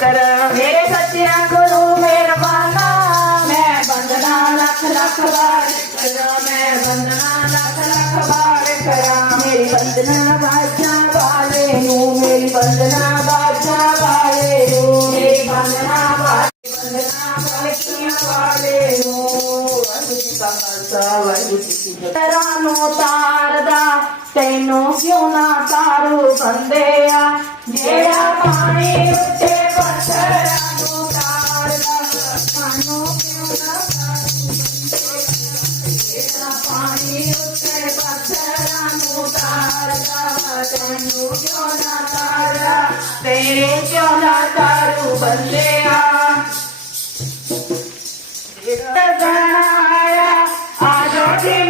कर। मेरे सच्चिया गुरु मेहरबाना मैं बंदना लख लख बार करा। मैं बंदना लख लख बार करा। मेरी बंदना बाजा वाले हूँ मेरी बंदना बाजा वाले हूँ मेरी बंदना बंदना क्यों वाले तारू बंदे जेड़ा पानी तारा तैनू क्यों ना तारा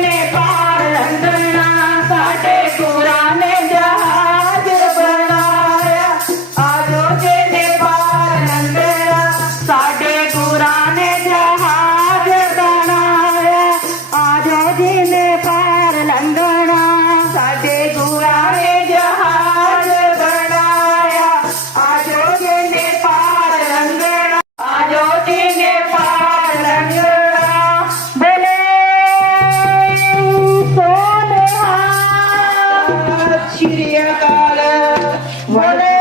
में पार अंदर साढ़े पुराने i Chiriakala, Mother.